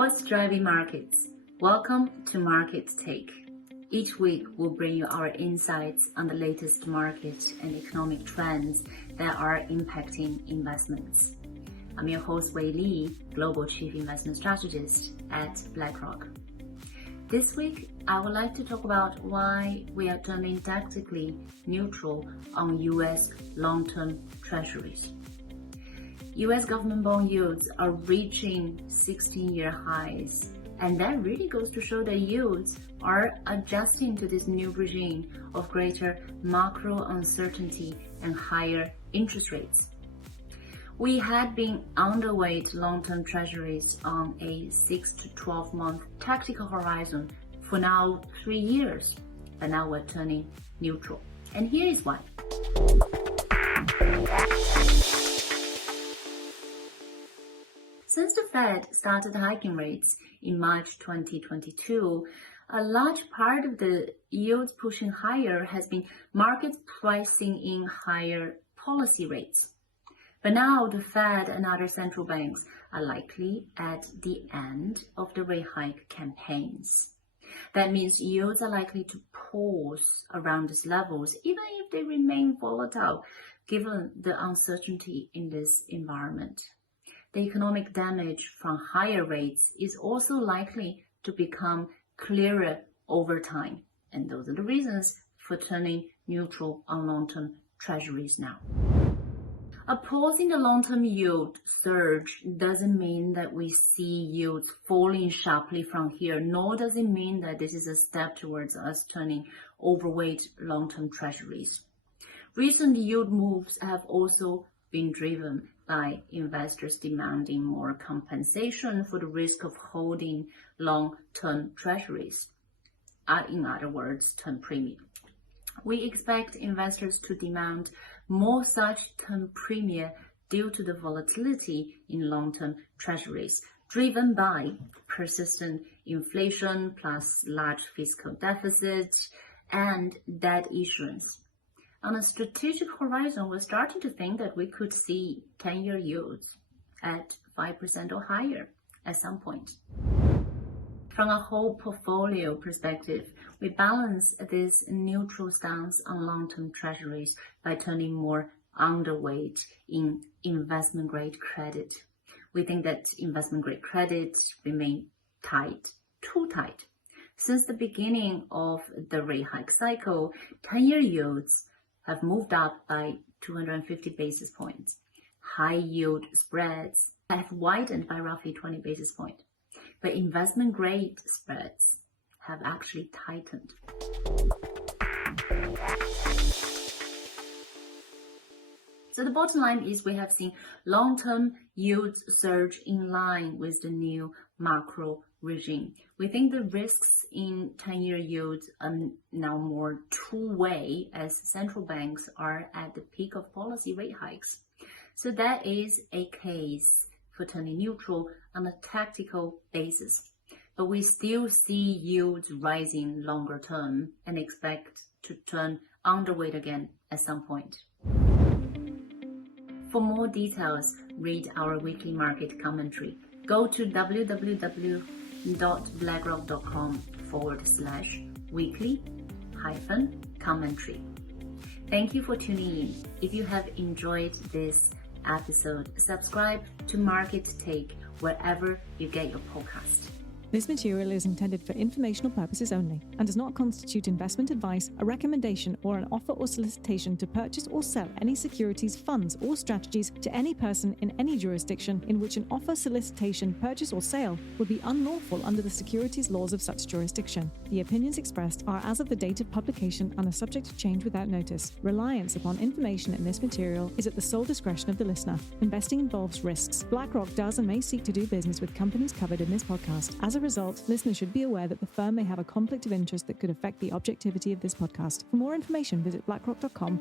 What's driving markets? Welcome to Market Take. Each week, we'll bring you our insights on the latest market and economic trends that are impacting investments. I'm your host, Wei Li, Global Chief Investment Strategist at BlackRock. This week, I would like to talk about why we are turning tactically neutral on U.S. long-term Treasuries. U.S. government bond yields are reaching 16-year highs, and that really goes to show that yields are adjusting to this new regime of greater macro uncertainty and higher interest rates. We had been underweight long-term treasuries on a 6 to 12 month tactical horizon for now 3 years, but now we're turning neutral. And here is why. Since the Fed started hiking rates in March 2022, a large part of the yields pushing higher has been markets pricing in higher policy rates. But now the Fed and other central banks are likely at the end of the rate hike campaigns. That means yields are likely to pause around these levels, even if they remain volatile, given the uncertainty in this environment. The economic damage from higher rates is also likely to become clearer over time. And those are the reasons for turning neutral on long-term treasuries now. A pause in the long-term yield surge doesn't mean that we see yields falling sharply from here, nor does it mean that this is a step towards us turning overweight long-term treasuries. Recent yield moves have also been driven by investors demanding more compensation for the risk of holding long-term treasuries. In other words, term premium. We expect investors to demand more such term premium due to the volatility in long-term treasuries, driven by persistent inflation plus large fiscal deficits and debt issuance. On a strategic horizon, we're starting to think that we could see 10-year yields at 5% or higher at some point. From a whole portfolio perspective, we balance this neutral stance on long-term treasuries by turning more underweight in investment-grade credit. We think that investment-grade credit remain tight, too tight. Since the beginning of the rate hike cycle, 10-year yields have moved up by 250 basis points. High yield spreads have widened by roughly 20 basis points. But investment grade spreads have actually tightened. So the bottom line is we have seen long-term yields surge in line with the new macro regime. We think the risks in 10-year yields are now more two-way as central banks are at the peak of policy rate hikes. So that is a case for turning neutral on a tactical basis. But we still see yields rising longer term and expect to turn underweight again at some point. For more details, read our weekly market commentary. Go to www.blackrock.com/weekly-commentary. Thank you for tuning in. If you have enjoyed this episode, subscribe to Market Take wherever you get your podcast. This material is intended for informational purposes only and does not constitute investment advice, a recommendation, or an offer or solicitation to purchase or sell any securities, funds, or strategies to any person in any jurisdiction in which an offer, solicitation, purchase, or sale would be unlawful under the securities laws of such jurisdiction. The opinions expressed are as of the date of publication and are subject to change without notice. Reliance upon information in this material is at the sole discretion of the listener. Investing involves risks. BlackRock does and may seek to do business with companies covered in this podcast. As a result, listeners should be aware that the firm may have a conflict of interest that could affect the objectivity of this podcast. For more information, visit blackrock.com